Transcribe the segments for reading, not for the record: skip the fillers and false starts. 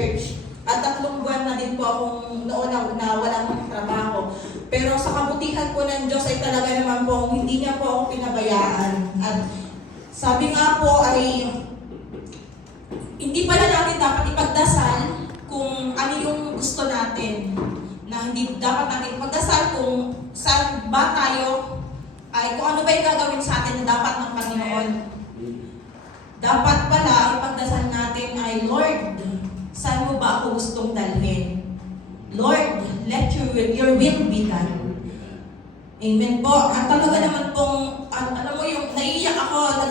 church. At 3 buwan na din po akong noon na walang trabaho. Pero sa kabutihan po ng Diyos ay talaga naman po, hindi niya po ako pinabayaan. At sabi nga po ay, hindi pala natin dapat ipagdasal kung ano yung gusto natin. Na hindi dapat natin ipagdasal kung saan ba tayo, ay kung ano ba yung gagawin sa atin na dapat ng Panginoon. Dapat pala, ipagdasal natin ay, Lord, saan mo ba ako gustong dalhin? Lord, let your will be done. Amen po. At talaga naman pong, alam mo yung, naiiyak ako,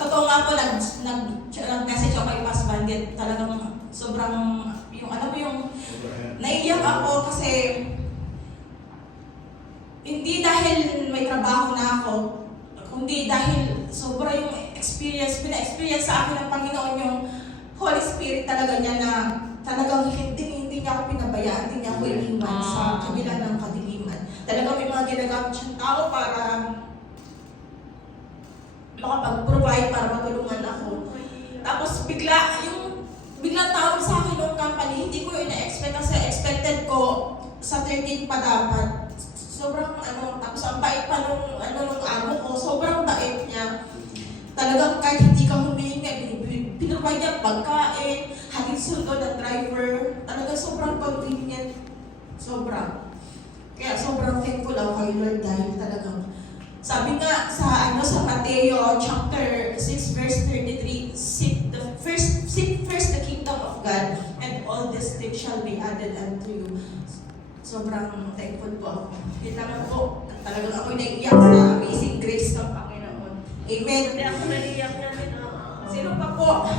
totoo nga po, nag-message ako kay Pas Bandit, talagang sobrang, yung, alam mo yung, naiiyak ako kasi, hindi dahil may trabaho na ako, kundi dahil sobra yung pina-experience sa akin ng Panginoon yung Holy Spirit talaga niya na talagang hindi niya ako pinabayaan, hindi niya ako iniwan sa kabila ng kadiliman. Talagang may mga ginagamit siyang tao para makapag-provide, para matulungan ako. Tapos biglang tawag sa akin ng company, hindi ko yun na-expect kasi expected ko sa 13 pa dapat. Sobrang tapos ang bait pa nung amo ko, sobrang bait niya. Talagang kahit hindi ka humingi, pinupay niya pagkain, hatid sundo ng driver. Talagang sobrang convenient. Sobrang. Kaya sobrang thankful ako kay Lord dahil talagang sabi nga sa Mateo chapter 6 verse 33, seek first the kingdom of God and all these things shall be added unto you. Sobrang thankful po ako. Yun naman po, talagang ako'y naiiyak sa amazing grace ng Panginoon. Amen. Hindi ako naiiyak na rin. Sino pa po?